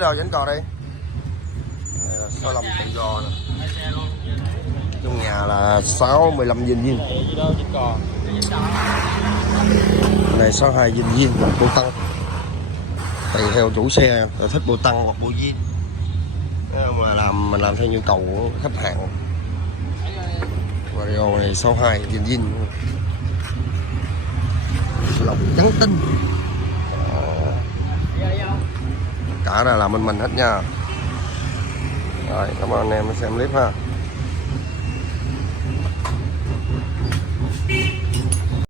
đâu dẫn cò đi. Đây là 65 tự do nè. Trong nhà là 15 viên. Này 62 viên bộ tăng. Tùy theo chủ xe thích bộ tăng hoặc bộ viên. Mà mình làm theo nhu cầu của khách hàng. Vario này 62 viên. Lọc trắng tinh. Cả là làm mình hết nha. Rồi cảm ơn anh em xem clip ha.